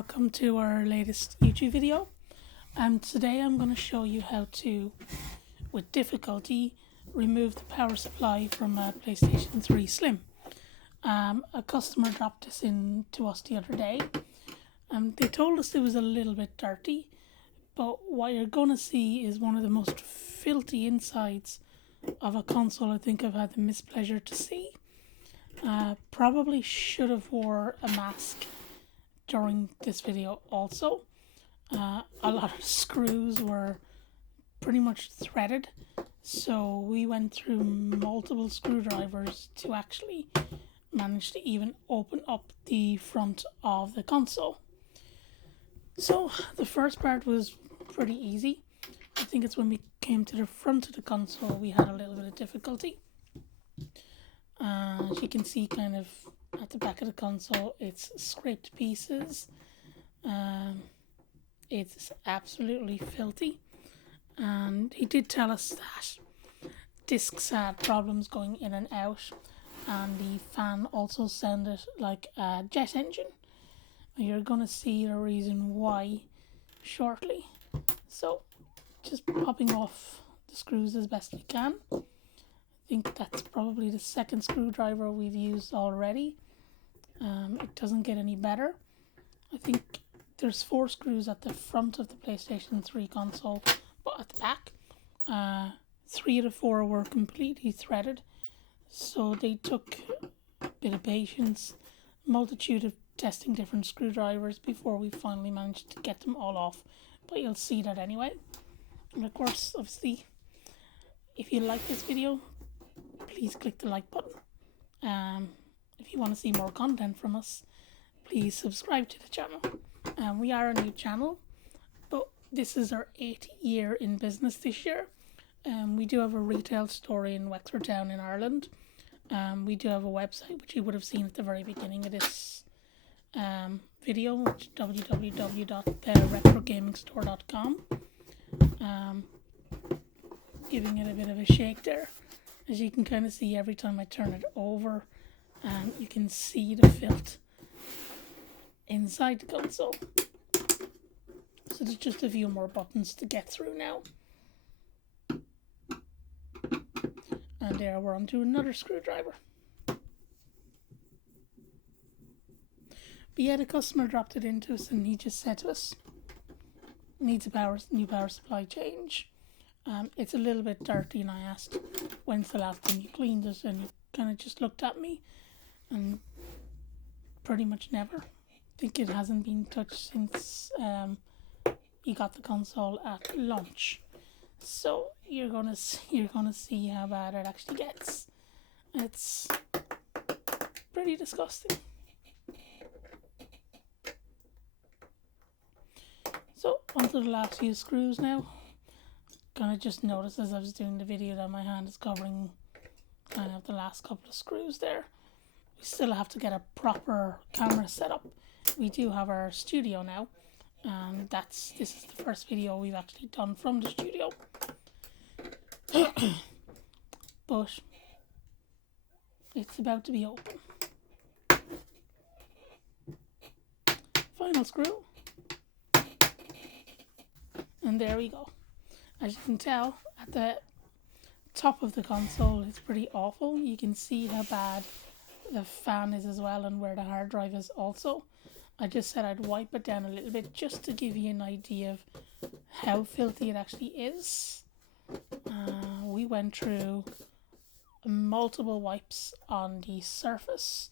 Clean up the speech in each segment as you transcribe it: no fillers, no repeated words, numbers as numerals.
welcome to our latest YouTube video. Today I'm going to show you how to, with difficulty, remove the power supply from a PlayStation 3 Slim. A customer dropped this in to us the other day. They told us it was a little bit dirty, but what you're going to see is one of the most filthy insides of a console I think I've had the mispleasure to see. Probably should have wore a mask during this video also. A lot of screws were pretty much threaded, so we went through multiple screwdrivers to actually manage to even open up the front of the console. So the first part was pretty easy. I think it's when we came to the front of the console we had a little bit of difficulty. As you can see, kind of at the back of the console, it's scraped pieces. It's absolutely filthy. And he did tell us that discs had problems going in and out, and the fan also sounded like a jet engine. You're going to see the reason why shortly. So, just popping off the screws as best we can. I think that's probably the second screwdriver we've used already. It doesn't get any better. I think there's 4 screws at the front of the PlayStation 3 console, but at the back, 3 of the 4 were completely threaded. So they took a bit of patience, multitude of testing different screwdrivers before we finally managed to get them all off. But you'll see that anyway. And of course, obviously, if you like this video, please click the like button. If you want to see more content from us, please subscribe to the channel. We are a new channel, but this is our 8th year in business this year. We do have a retail store in Wexfordtown in Ireland. We do have a website, which you would have seen at the very beginning of this video, which is www.theretrogamingstore.com. Giving it a bit of a shake there. As you can kind of see, every time I turn it over, you can see the filth inside the console. So there's just a few more buttons to get through now. And there we're on to another screwdriver. But yeah, the customer dropped it into us and he just said to us, needs a new power supply change. It's a little bit dirty, and I asked, when's the last time you cleaned it? And he kind of just looked at me, and pretty much never. I think it hasn't been touched since he got the console at lunch. So you're gonna see how bad it actually gets. It's pretty disgusting. So onto the last few screws now. Kind of just noticed as I was doing the video that my hand is covering kind of the last couple of screws there. We still have to get a proper camera set up. We do have our studio now, and this is the first video we've actually done from the studio. But it's about to be open. Final screw. And there we go. As you can tell, at the top of the console, it's pretty awful. You can see how bad the fan is as well, and where the hard drive is also. I just said I'd wipe it down a little bit just to give you an idea of how filthy it actually is. We went through multiple wipes on the surface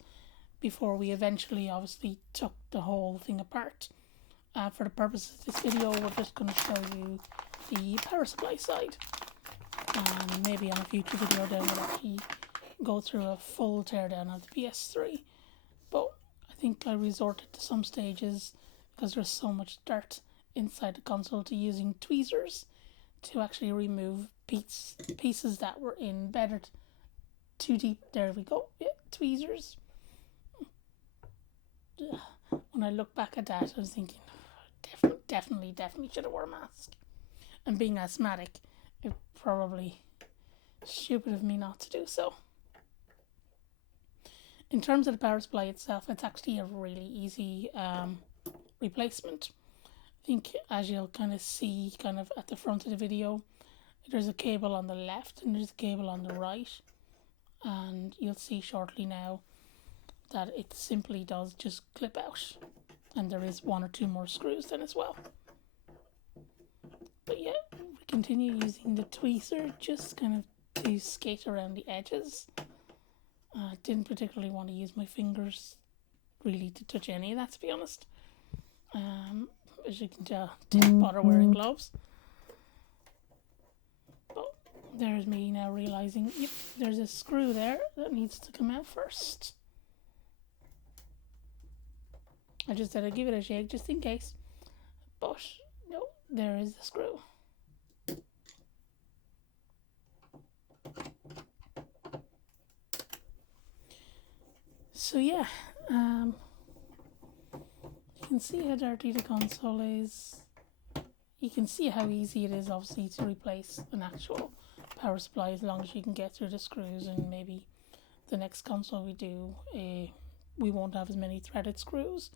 before we eventually obviously took the whole thing apart. For the purpose of this video, we're just going to show you the power supply side, and maybe on a future video then we'll actually go through a full teardown of the PS3. But I think I resorted to some stages, because there's so much dirt inside the console, to using tweezers to actually remove pieces that were embedded too deep. There we go. Yeah, tweezers. When I look back at that, I was thinking, definitely should have worn a mask. And being asthmatic, it probably stupid of me not to do so. In terms of the power supply itself, it's actually a really easy replacement. I think as you'll kind of see kind of at the front of the video, there's a cable on the left and there's a cable on the right, and you'll see shortly now that it simply does just clip out, and there is 1 or 2 more screws then as well. But yeah, we continue using the tweezer just kind of to skate around the edges. Didn't particularly want to use my fingers really to touch any of that, to be honest. As you can tell, didn't bother wearing gloves. But there's me now realising, yep, there's a screw there that needs to come out first. I just said I'd give it a shake just in case. But no, there is the screw. So yeah, you can see how dirty the console is. You can see how easy it is, obviously, to replace an actual power supply as long as you can get through the screws. And maybe the next console we do, we won't have as many threaded screws.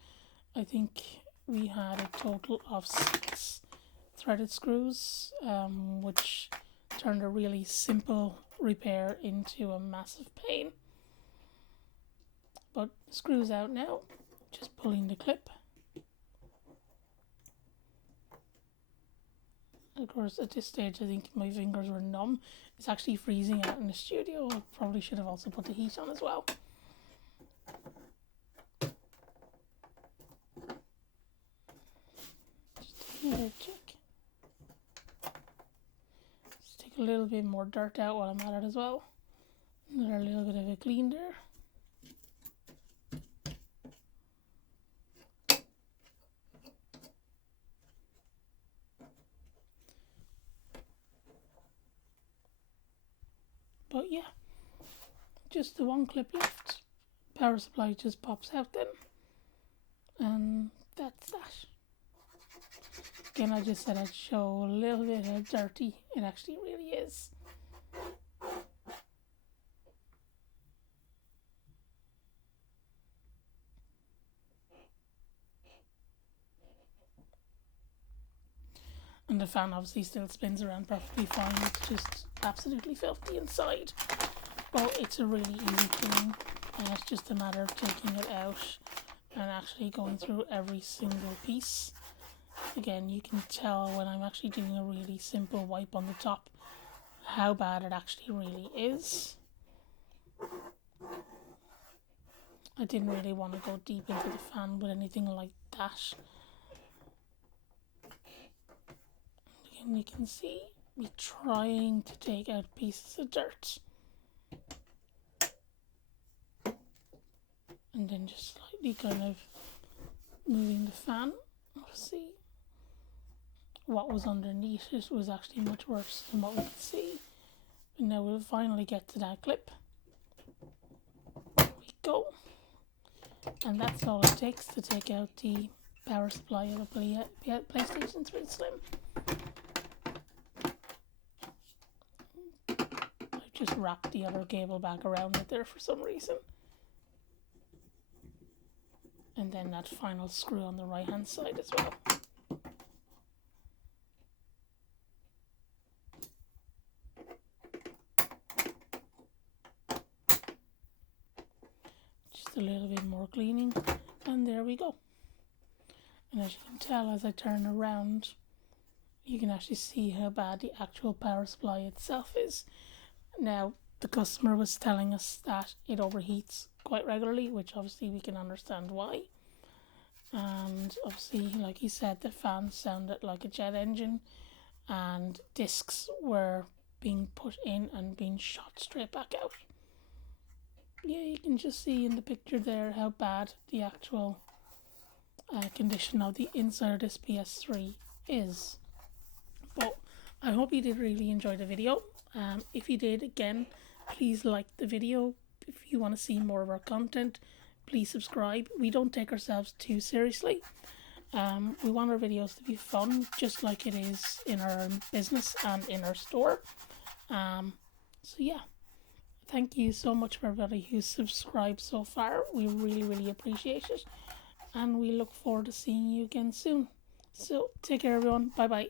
I think we had a total of 6 threaded screws, which turned a really simple repair into a massive pain. But the screw's out now, just pulling the clip. Of course, at this stage, I think my fingers were numb. It's actually freezing out in the studio. I probably should have also put the heat on as well. Just another check. Just take a little bit more dirt out while I'm at it as well. Another little bit of a clean there. But yeah, just the 1 clip left. Power supply just pops out then. And that's that. Again, I just said I'd show a little bit how dirty it actually really is. And the fan obviously still spins around perfectly fine. It's just absolutely filthy inside. But it's a really easy clean. And it's just a matter of taking it out and actually going through every single piece. Again, you can tell when I'm actually doing a really simple wipe on the top how bad it actually really is. I didn't really want to go deep into the fan with anything like that. And you can see me trying to take out pieces of dirt. And then just slightly kind of moving the fan. See what was underneath it was actually much worse than what we could see. And now we'll finally get to that clip. There we go. And that's all it takes to take out the power supply of a PlayStation 3 Slim. I've just wrapped the other cable back around it there for some reason. And then that final screw on the right hand side as well. Just a little bit more cleaning, and there we go. And as you can tell, as I turn around, you can actually see how bad the actual power supply itself is. Now, the customer was telling us that it overheats quite regularly, which obviously we can understand why. And obviously, like he said, the fan sounded like a jet engine, and discs were being put in and being shot straight back out. Yeah, you can just see in the picture there how bad the actual condition of the inside of this PS3 is. But I hope you did really enjoy the video. If you did, again, please like the video. If you want to see more of our content, please subscribe. We don't take ourselves too seriously. We want our videos to be fun, just like it is in our business and in our store. So yeah, thank you so much for everybody who's subscribed so far. We really, really appreciate it. and we look forward to seeing you again soon. So take care, everyone. Bye bye.